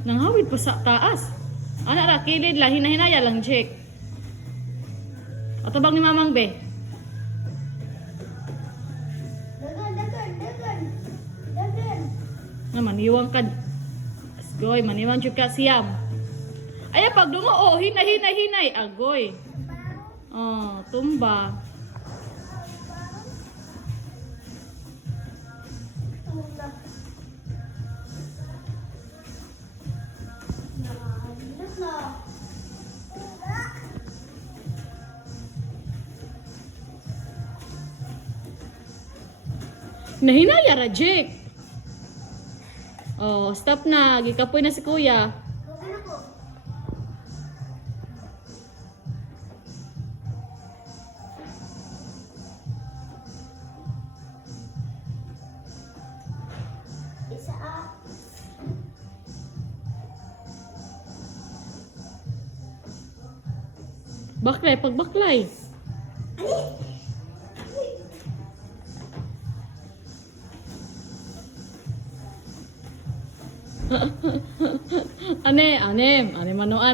Nanghawid pa sa taas. Anak ra, kilid lang, hinahinaya lang, Jake. Ato bang ni Mamang Be? Dagan. Na maniwang ka. Agoy, maniwang jud ka siyam. Ay, pag dungo, oh, hinay. Agoy. Oh, tumba. Nahinaya ra, Jake. Oh, stop na. Gikapoy na si Kuya. Baklay, pagbaklay. Ane, anem, manoan.